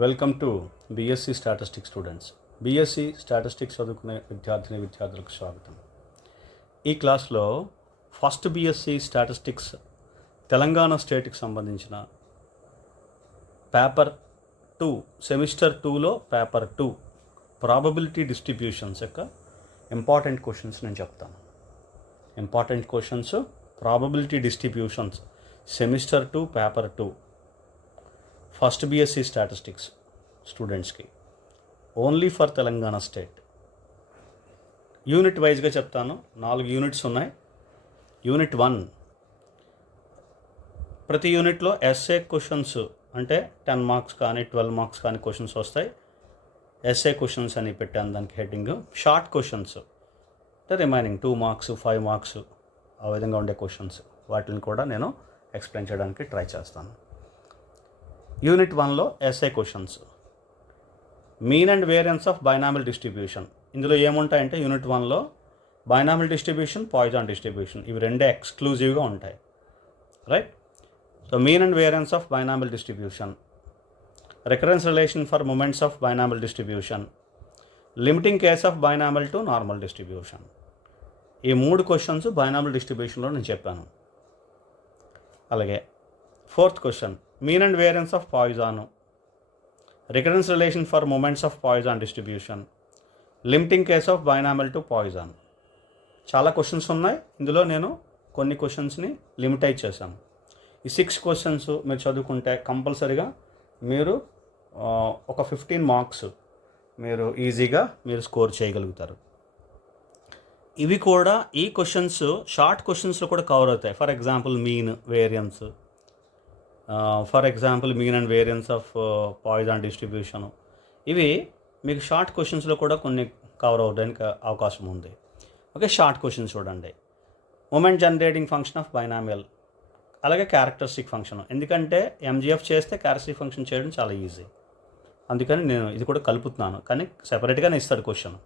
Welcome to BSc statistics students. BSc statistics చదువుకునే విద్యార్థులకు స్వాగతం. ఈ క్లాస్లో ఫస్ట్ బీఎస్సీ స్టాటిస్టిక్స్ తెలంగాణ స్టేట్కి సంబంధించిన పేపర్ 2 సెమిస్టర్ 2లో పేపర్ 2 ప్రాబబిలిటీ డిస్ట్రిబ్యూషన్స్ యొక్క ఇంపార్టెంట్ క్వశ్చన్స్ నేను చెప్తాను. Important questions probability distributions semester 2 paper 2 first BSc statistics స్టూడెంట్స్కి only for Telangana state. Unit వైజ్గా చెప్తాను. 4 యూనిట్స్ ఉన్నాయి. యూనిట్ 1 ప్రతి యూనిట్లో ఎస్ఏ క్వశ్చన్స్ అంటే 10 మార్క్స్ కానీ 12 మార్క్స్ కానీ క్వశ్చన్స్ వస్తాయి. ఎస్ఏ క్వశ్చన్స్ అని పెట్టాను దానికి హెడ్డింగ్. షార్ట్ క్వశ్చన్స్ అంటే రిమైనింగ్ 2 మార్క్స్ 5 మార్క్స్ ఆ విధంగా ఉండే క్వశ్చన్స్, వాటిని కూడా నేను ఎక్స్ప్లెయిన్ చేయడానికి ట్రై చేస్తాను. యూనిట్ 1లో SA questions, mean and variance of binomial distribution. ఇందులో ఏముంటాయంటే యూనిట్ 1లో బైనామిల్ డిస్ట్రిబ్యూషన్, పాయిజన్ డిస్ట్రిబ్యూషన్, ఇవి రెండే ఎక్స్క్లూజివ్గా ఉంటాయి. Right. So mean and variance of binomial distribution, recurrence relation for moments of binomial distribution, limiting case of binomial to normal distribution. ఈ 3 questions binomial డిస్ట్రిబ్యూషన్లో నేను చెప్పాను. అలాగే 4th question, mean and variance of Poisson, recurrence relation for moments of Poisson distribution, limiting case of binomial to poison. చాలా questions ఉన్నాయి. ఇందులో నేను కొన్ని క్వశ్చన్స్ని లిమిటైజ్ చేశాను. ఈ 6 క్వశ్చన్స్ మీరు చదువుకుంటే కంపల్సరీగా మీరు ఒక 15 మార్క్స్ మీరు ఈజీగా మీరు స్కోర్ చేయగలుగుతారు. ఇవి కూడా ఈ క్వశ్చన్స్ షార్ట్ క్వశ్చన్స్లో కూడా కవర్ అవుతాయి. For example mean variance, for example mean and variance of poison distribution, ఇవి మీకు షార్ట్ క్వశ్చన్స్లో కూడా కొన్ని కవర్ అవడానికి అవకాశం ఉంది. ఓకే, షార్ట్ క్వశ్చన్స్ చూడండి. Moment generating function of binomial, అలాగే క్యారెక్టరిస్టిక్ ఫంక్షన్. ఎందుకంటే ఎంజిఎఫ్ చేస్తే క్యారెక్టరిస్టిక్ ఫంక్షన్ చేయడం చాలా ఈజీ, అందుకని నేను ఇది కూడా కలుపుతున్నాను, కానీ సెపరేట్గానే ఇస్తాడు question.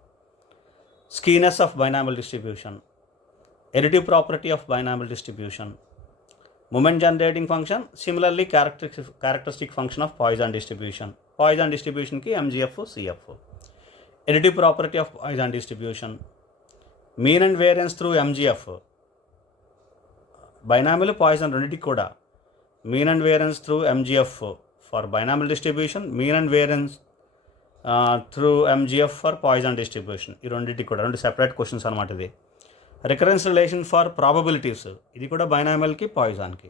Skewness of binomial distribution, additive property of binomial distribution, moment generating function, similarly characteristic function of Poisson distribution. Poisson డిస్ట్రిబ్యూషన్కి MGF, CF. Additive property of Poisson distribution, mean and variance through MGF. Binomial Poisson రెండింటికి కూడా mean and variance through MGF for binomial distribution, mean and variance through MGF for Poisson distribution. ఈ రెండింటికి కూడా 2 separate questions అనమాట ఇది. Recurrence relation for probabilities, ఇది కూడా బైనామిల్కి పాయిజన్కి.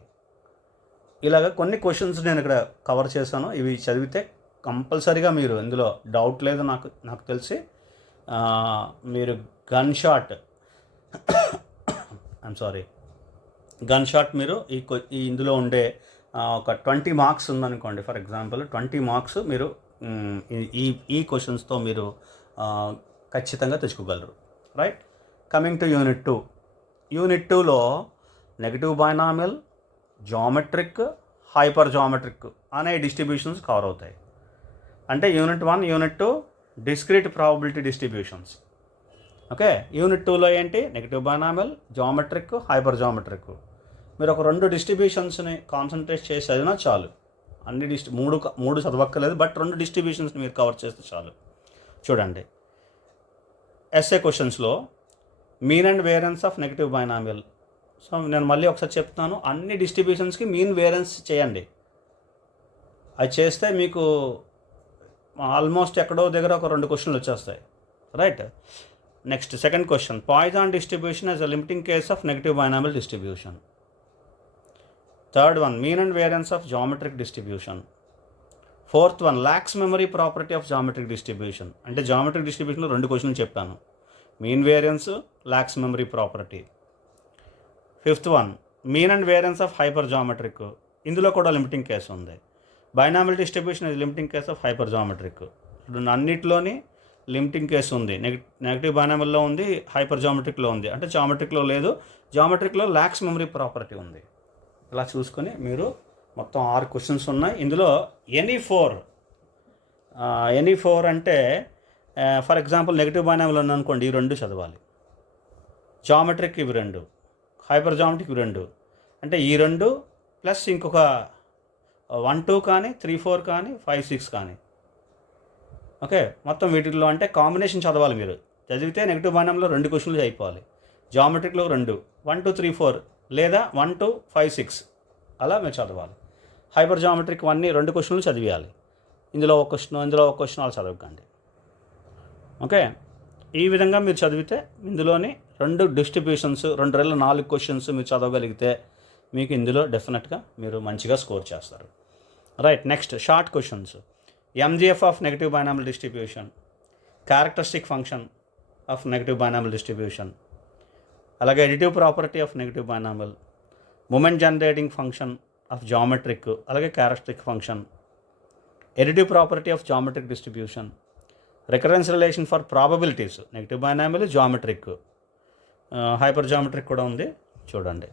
ఇలాగ కొన్ని క్వశ్చన్స్ నేను ఇక్కడ కవర్ చేశాను. ఇవి చదివితే కంపల్సరీగా మీరు ఇందులో డౌట్ లేదు నాకు తెలిసి మీరు గన్ షాట్ మీరు ఈ ఇందులో ఉండే ఒక 20 మార్క్స్ ఉందనుకోండి. ఫర్ ఎగ్జాంపుల్ 20 మార్క్స్ మీరు ఈ క్వశ్చన్స్తో మీరు ఖచ్చితంగా తెచ్చుకోగలరు. Right. Coming to unit 2. Unit 2లో negative binomial, geometric, hypergeometric అనే డిస్ట్రిబ్యూషన్స్ కవర్ అవుతాయి. అంటే unit 1, unit 2 discrete probability distributions. Okay, unit 2లో ఏంటి? Negative binomial, geometric, hypergeometric. మీరు ఒక 2 డిస్ట్రిబ్యూషన్స్ని కాన్సన్ట్రేట్ చేసి చదివినా చాలు. అన్ని మూడు చదవక్కర్లేదు, బట్ 2 డిస్ట్రిబ్యూషన్స్ని మీరు కవర్ చేస్తే చాలు. చూడండి, ఎస్ఏ క్వశ్చన్స్లో mean and variance of negative binomial. So నేను మళ్ళీ ఒకసారి చెప్తాను, అన్ని డిస్ట్రిబ్యూషన్స్కి మీన్ వేరియన్స్ చేయండి. అది చేస్తే మీకు ఆల్మోస్ట్ ఎక్కడో దగ్గర ఒక 2 క్వశ్చన్లు వచ్చేస్తాయి. Right. Next second question, Poisson distribution as a limiting case of negative binomial distribution. Third one, mean and variance of geometric distribution. 4th one, lacks memory property of geometric distribution. అంటే geometric డిస్ట్రిబ్యూషన్లో 2 క్వశ్చన్లు చెప్పాను, mean variance, lacks memory property. 5th one, mean and variance of hypergeometric. ఇందులో కూడా limiting case ఉంది. Binomial distribution is limiting case of hypergeometric. అన్నిటిలోని limiting case ఉంది. Negative బైనామిల్లో ఉంది, హైపర్ జామెట్రిక్లో ఉంది. అంటే జామెట్రిక్లో లేదు, జామెట్రిక్లో లాక్స్ మెమరీ ప్రాపర్టీ ఉంది. ఇలా చూసుకొని మీరు మొత్తం 6 క్వశ్చన్స్ ఉన్నాయి. ఇందులో ఎనీ ఫోర్ అంటే ఫర్ ఎగ్జాంపుల్ నెగటివ్ బైనామిల్ ఉందనుకోండి, ఈ 2 చదవాలి. జామెట్రిక్ ఇవి 2, హైపర్ జామెట్రిక్ ఇవి 2. అంటే ఈ 2 ప్లస్ ఇంకొక 1, 2 కానీ 3, 4 కానీ 5, 6 కానీ ఓకే, మొత్తం వీటిల్లో అంటే కాంబినేషన్ చదవాలి మీరు. చదివితే నెగిటివ్ బైనామిలో 2 క్వశ్చన్లు అయిపోవాలి. జామెట్రిక్లో 2, 1 2 3 4 లేదా 1 2 5 6 అలా మీరు చదవాలి. హైపర్ జామెట్రిక్ 2 క్వశ్చన్లు చదివేయాలి. ఇందులో ఒక క్వశ్చన్ అలా చదవకండి. ఓకే, ఈ విధంగా మీరు చదివితే ఇందులోని 2 డిస్ట్రిబ్యూషన్స్ 4 క్వశ్చన్స్ మీరు చదవగలిగితే మీకు ఇందులో డెఫినెట్గా మీరు మంచిగా స్కోర్ చేస్తారు. Right, next short questions. MGF of negative binomial distribution, characteristic function of negative binomial distribution, అలాగే additive property of negative binomial, moment generating function of geometric, అలాగే characteristic function, additive property of geometric distribution, recurrence relation for probabilities, negative binomial, geometric, hypergeometric కూడా ఉంది చూడండి.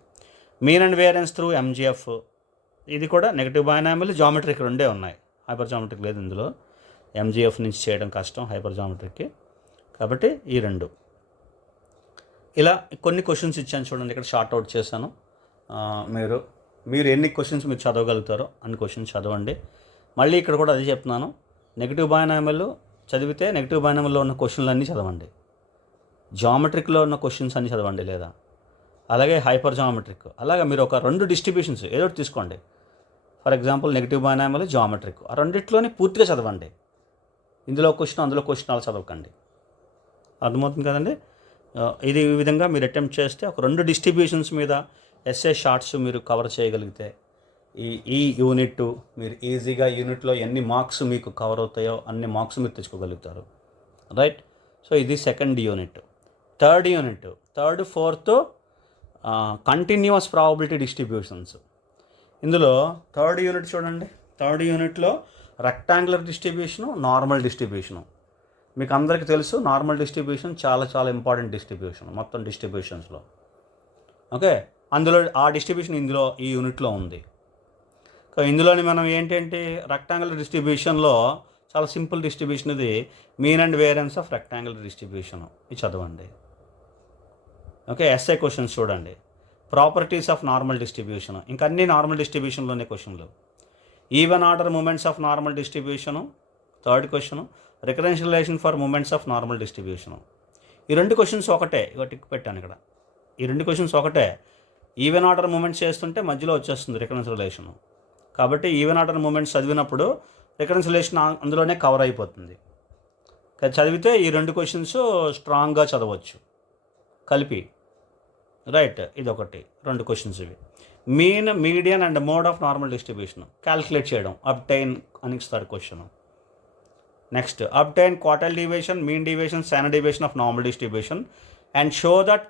Mean and variance through MGF, ఇది కూడా negative binomial, geometric 2 ఉన్నాయి, hyper geometric లేదు ఇందులో. MGF నుంచి చేయడం కష్టం హైపర్ జామెట్రిక్కి, కాబట్టి ఈ 2. ఇలా కొన్ని క్వశ్చన్స్ ఇచ్చాను చూడండి, ఇక్కడ షార్ట్ అవుట్ చేశాను. మీరు ఎన్ని క్వశ్చన్స్ మీరు చదవగలుగుతారో అన్ని క్వశ్చన్స్ చదవండి. మళ్ళీ ఇక్కడ కూడా అదే చెప్తున్నాను, నెగటివ్ బైనామిల్ చదివితే నెగటివ్ బైనామిల్లో ఉన్న క్వశ్చన్లు అన్నీ చదవండి, జామెట్రిక్లో ఉన్న క్వశ్చన్స్ అన్నీ చదవండి, లేదా అలాగే హైపర్ జామెట్రిక్. అలాగే మీరు ఒక 2 డిస్ట్రిబ్యూషన్స్ ఏదో ఒకటి తీసుకోండి. For example negative binomial, geometric, ఆ రెండిట్లోని పూర్తిగా చదవండి. ఇందులో క్వశ్చన్ అందులో క్వశ్చన్ అలా చదవకండి. అర్థమవుతుంది కదండి. ఇది ఈ విధంగా మీరు అటెంప్ట్ చేస్తే ఒక 2 డిస్ట్రిబ్యూషన్స్ మీద ఎస్ఏ షార్ట్స్ మీరు కవర్ చేయగలిగితే ఈ యూనిట్ మీరు ఈజీగా యూనిట్లో ఎన్ని మార్క్స్ మీకు కవర్ అవుతాయో అన్ని మార్క్స్ మీరు తెచ్చుకోగలుగుతారు. రైట్, సో ఇది second unit. Third unit, fourth continuous probability distributions. ఇందులో థర్డ్ యూనిట్ చూడండి, థర్డ్ యూనిట్లో రెక్టాంగులర్ డిస్ట్రిబ్యూషను, నార్మల్ డిస్ట్రిబ్యూషను. మీకు అందరికీ తెలుసు నార్మల్ డిస్ట్రిబ్యూషన్ చాలా చాలా ఇంపార్టెంట్ డిస్ట్రిబ్యూషన్ మొత్తం డిస్ట్రిబ్యూషన్స్లో. ఓకే, అందులో ఆ డిస్ట్రిబ్యూషన్ ఇందులో ఈ యూనిట్లో ఉంది. ఇందులోని మనం ఏంటంటే రెక్టాంగులర్ డిస్ట్రిబ్యూషన్లో చాలా సింపుల్ డిస్ట్రిబ్యూషన్ ఇది, mean and variance of rectangular distribution. ఇది చదవండి. ఓకే, ఎస్ఐ క్వశ్చన్స్ చూడండి. ప్రాపర్టీస్ ఆఫ్ నార్మల్ డిస్ట్రిబ్యూషన్, ఇంకా అన్ని నార్మల్ డిస్ట్రిబ్యూషన్లోనే క్వశ్చన్లు. Even order moments of normal distribution, third question. Recurrence relation for moments of normal distribution. ఈ 2 questions ఒకటే, టిక్ పెట్టాను ఇక్కడ. ఈ 2 క్వశ్చన్స్ ఒకటే. ఈవెన్ ఆర్డర్ మూమెంట్స్ చేస్తుంటే మధ్యలో వచ్చేస్తుంది రికరెన్స్ రిలేషను, కాబట్టి ఈవెన్ ఆర్డర్ మూమెంట్స్ చదివినప్పుడు రికరెన్స్ రిలేషన్ అందులోనే కవర్ అయిపోతుంది. చదివితే ఈ 2 క్వశ్చన్స్ స్ట్రాంగ్గా చదవచ్చు కలిపి. రైట్, ఇదొకటి 2 క్వశ్చన్స్ ఇవి. Mean, median and mode of normal distribution calculate చేయడం, అబ్టైన్ అని ఇస్తారు question. Next, obtain quartile deviation, mean deviation, standard deviation of normal distribution and show that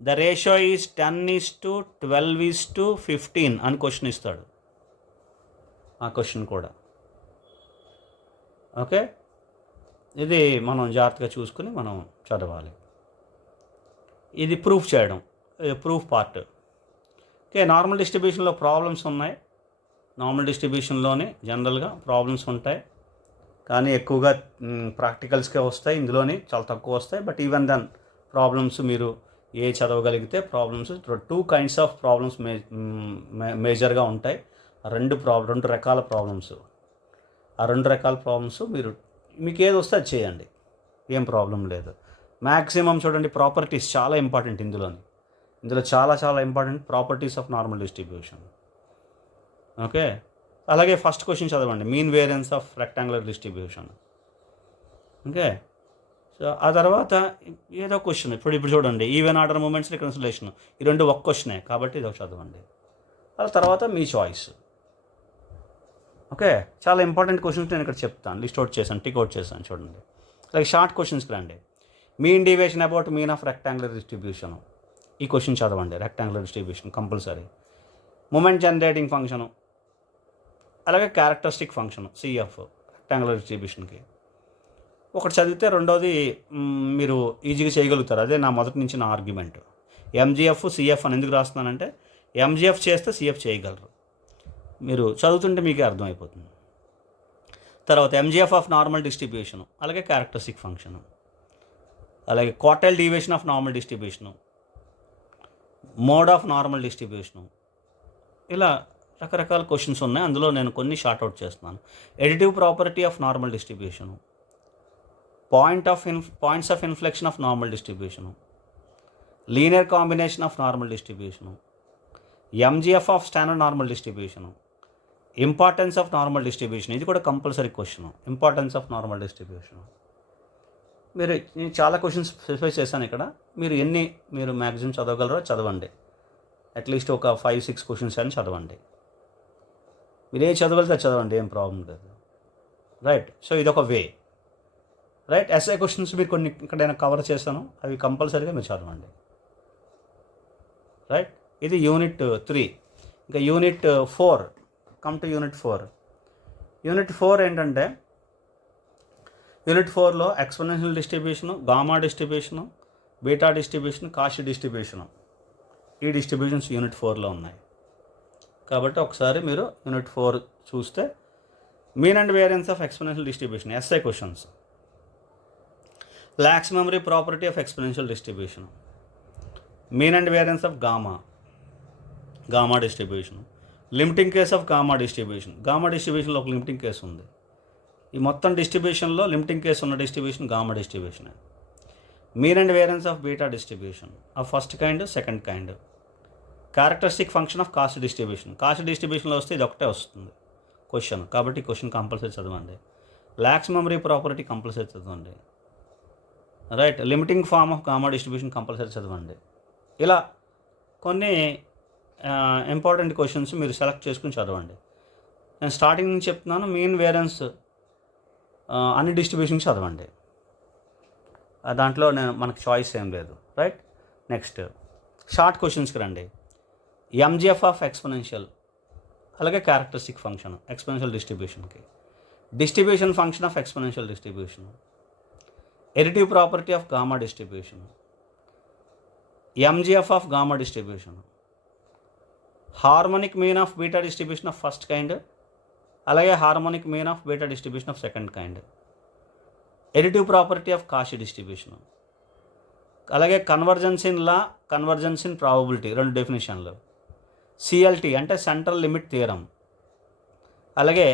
the ratio is 10:12:15 అని క్వశ్చన్ ఇస్తాడు. ఆ క్వశ్చన్ కూడా okay, ఇది మనం జాగ్రత్తగా చూసుకుని మనం చదవాలి. ఇది ప్రూఫ్ చేయడం, ప్రూఫ్ పార్ట్. ఓకే, నార్మల్ డిస్ట్రిబ్యూషన్లో ప్రాబ్లమ్స్ ఉన్నాయి. నార్మల్ డిస్ట్రిబ్యూషన్లోనే జనరల్గా ప్రాబ్లమ్స్ ఉంటాయి, కానీ ఎక్కువగా ప్రాక్టికల్స్కే వస్తాయి. ఇందులోని చాలా తక్కువ వస్తాయి. బట్ ఈవెన్ దెన్ ప్రాబ్లమ్స్ మీరు చదవగలిగితే ప్రాబ్లమ్స్ 2 kinds ఆఫ్ ప్రాబ్లమ్స్ మేజర్గా ఉంటాయి. 2 రకాల ప్రాబ్లమ్స్. ఆ 2 రకాల ప్రాబ్లమ్స్ మీకు ఏది వస్తే అది చేయండి, ఏం ప్రాబ్లం లేదు. మ్యాక్సిమం చూడండి, ప్రాపర్టీస్ చాలా ఇంపార్టెంట్ ఇందులో చాలా చాలా important properties of normal distribution. Okay, అలాగే ఫస్ట్ క్వశ్చన్ చదవండి, mean variance of rectangular distribution. Okay, so ఆ తర్వాత ఏదో క్వశ్చన్ ఇప్పుడు చూడండి, even order moments, recurrence relation, ఈ 2 ఒక క్వశ్చనే కాబట్టి ఇది చదవండి. ఆ తర్వాత మీ చాయిస్. ఓకే, చాలా ఇంపార్టెంట్ క్వశ్చన్స్ నేను ఇక్కడ చెప్తాను, లిస్ట్ అవుట్ చేశాను, టిక్ అవుట్ చేశాను చూడండి. అలాగే షార్ట్ క్వశ్చన్స్కి రండి. Mean deviation about mean of rectangular distribution, ఈ క్వశ్చన్ చదవండి. Rectangular distribution compulsory. Moment generating function, అలాగే క్యారెక్టరిస్టిక్ ఫంక్షన్ సిఎఫ్ రెక్టాంగులర్ డిస్ట్రిబ్యూషన్కి ఒకటి చదివితే రెండోది మీరు ఈజీగా చేయగలుగుతారు. అదే నా మొదటి నుంచి నా ఆర్గ్యుమెంట్. ఎంజిఎఫ్ సిఎఫ్ అని ఎందుకు రాస్తున్నానంటే ఎంజిఎఫ్ చేస్తే సిఎఫ్ చేయగలరు, మీరు చదువుతుంటే మీకే అర్థమైపోతుంది. తర్వాత ఎంజిఎఫ్ ఆఫ్ నార్మల్ డిస్ట్రిబ్యూషను, అలాగే క్యారెక్టరిస్టిక్ ఫంక్షను, అలాగే quartile deviation of normal distribution, mode of normal distribution, ఇలా రకరకాల క్వశ్చన్స్ ఉన్నాయి. అందులో నేను కొన్ని షార్ట్ అవుట్ చేస్తున్నాను. Additive property of normal distribution, points of inflection of normal distribution, linear combination of normal distribution, MGF of standard normal distribution, importance of normal distribution. ఇది కూడా compulsory question. Importance of normal distribution. నేను చాలా questions specify చేశాను ఇక్కడ. మీరు maximum చదవగలరో చదవండి. At least ఒక 5-6 questions అని చదవండి. మీరు ఏ చదవగలితే చదవండి, ఏం ప్రాబ్లం లేదు. రైట్. సో ఇదొక వే. రైట్. ఎస్ఐ క్వశ్చన్స్ మీరు కొన్ని ఇక్కడైనా కవర్ చేశాను, అవి కంపల్సరీగా మీరు చదవండి. రైట్. ఇది యూనిట్ 3. ఇంకా unit 4. Come to unit 4. Unit 4 ఏంటంటే, యూనిట్ 4లో exponential distribution, gamma distribution, beta distribution, Cauchy distribution, ఈ డిస్ట్రిబ్యూషన్స్ యూనిట్ 4లో ఉన్నాయి. కాబట్టి ఒకసారి మీరు యూనిట్ 4 చూస్తే mean and variance of exponential distribution, SI questions. Lacks memory property of exponential distribution, mean and variance of gamma distribution, limiting case of gamma distribution. Gamma డిస్ట్రిబ్యూషన్లో ఒక limiting case ఉంది. ఈ మొత్తం డిస్ట్రిబ్యూషన్లో లిమిటింగ్ కేసు ఉన్న distribution gamma distribution. Mean and variance of beta distribution of first kind, second kind. Characteristic function of cast distribution. Cast డిస్ట్రిబ్యూషన్లో వస్తే ఇది ఒకటే వస్తుంది క్వశ్చన్, కాబట్టి క్వశ్చన్ కంపల్సరీ చదవండి. లాక్స్ మెమరీ ప్రాపర్టీ కంపల్సరీ చదవండి. Right. Limiting form of gamma distribution compulsory చదవండి. ఇలా కొన్ని ఇంపార్టెంట్ క్వశ్చన్స్ మీరు సెలెక్ట్ చేసుకుని చదవండి. నేను స్టార్టింగ్ నుంచి చెప్తున్నాను, మీన్ వేరియన్స్ అన్ని డిస్ట్రిబ్యూషన్ చదవండి. దాంట్లో మనకు చాయిస్ ఏం లేదు. రైట్. నెక్స్ట్ షార్ట్ క్వశ్చన్స్కి రండి. ఎంజిఎఫ్ ఆఫ్ ఎక్స్పోనెన్షియల్, అలాగే క్యారెక్టరిస్టిక్ ఫంక్షన్ ఎక్స్పోనెన్షియల్ డిస్ట్రిబ్యూషన్కి, distribution function of exponential distribution, additive property of gamma distribution, MGF of gamma distribution, harmonic mean of beta distribution of first kind, అలాగే harmonic mean of beta distribution of second kind, additive property of Cauchy distribution, అలాగే convergence in law, convergence in probability, 2 డెఫినేషన్లు, CLT అంటే central limit theorem, అలాగే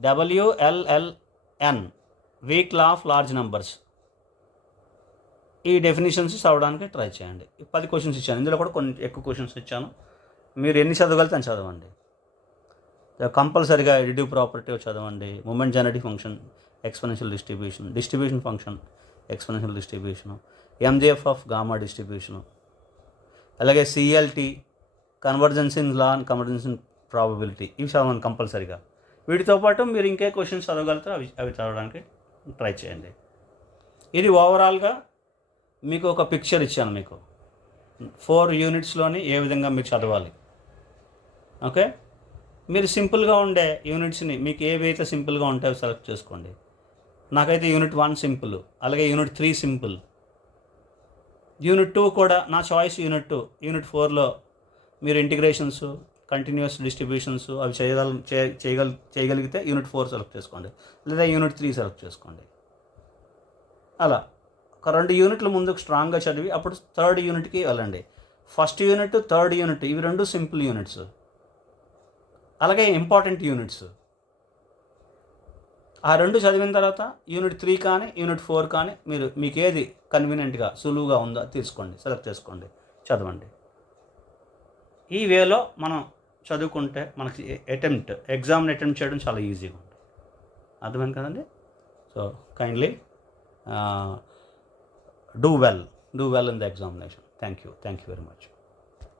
WLLN weak law of large numbers. ఈ definitions చదవడానికి try చేయండి. 10 questions ఇచ్చాను, ఇందులో కూడా కొన్ని ఎక్కువ క్వశ్చన్స్ ఇచ్చాను. మీరు ఎన్ని చదవగలితే అని చదవండి. కంపల్సరీగా ఎడిటివ్ ప్రాపర్టీ చదవండి, moment generative function exponential distribution, distribution function exponential distribution, MGF of gamma distribution, అలాగే CLT, convergence in law and convergence in probability. ఇవి చదవండి కంపల్సరీగా. వీటితో పాటు మీరు ఇంకే క్వశ్చన్స్ చదవగలుగుతారో అవి చదవడానికి ట్రై చేయండి. ఇది ఓవరాల్గా మీకు ఒక పిక్చర్ ఇచ్చాను. మీకు 4 యూనిట్స్లోని ఏ విధంగా మీరు చదవాలి. ఓకే. మీరు సింపుల్గా ఉండే యూనిట్స్ని మీకు ఏవైతే సింపుల్గా ఉంటాయో సెలెక్ట్ చేసుకోండి. నాకైతే యూనిట్ 1 సింపుల్, అలాగే యూనిట్ 3 సింపుల్, యూనిట్ 2 కూడా నా చాయిస్ యూనిట్ 2. యూనిట్ 4లో మీరు ఇంటిగ్రేషన్స్, కంటిన్యూస్ డిస్ట్రిబ్యూషన్స్ అవి చేయగలిగితే యూనిట్ 4 సెలెక్ట్ చేసుకోండి, లేదా యూనిట్ 3 సెలెక్ట్ చేసుకోండి. అలా ఒక 2 యూనిట్లు ముందుకు స్ట్రాంగ్గా చదివి అప్పుడు 3rd యూనిట్కి వెళ్ళండి. ఫస్ట్ యూనిట్, 3rd యూనిట్ ఇవి 2 సింపుల్ యూనిట్స్, అలాగే ఇంపార్టెంట్ యూనిట్స్. ఆ 2 చదివిన తర్వాత యూనిట్ 3 కానీ యూనిట్ 4 కానీ మీకు ఏది కన్వీనియంట్గా సులువుగా ఉందో తీసుకోండి, సెలెక్ట్ చేసుకోండి, చదవండి. ఈ వేలో మనం చదువుకుంటే మనకి ఎగ్జామ్ని అటెంప్ట్ చేయడం చాలా ఈజీగా ఉంటుంది. అర్థమైంది కదండి. So kindly do well in the examination. Thank you very much.